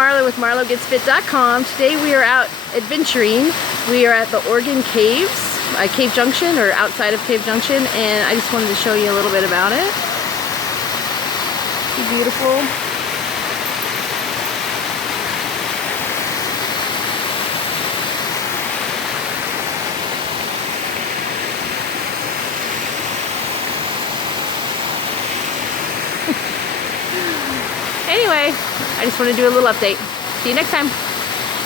Marlo with marlogetsfit.com. Today we are out adventuring. We are at the Oregon Caves, Cave Junction, or outside of Cave Junction, and I just wanted to show you a little bit about it. It's beautiful. Anyway, I just want to do a little update. See you next time.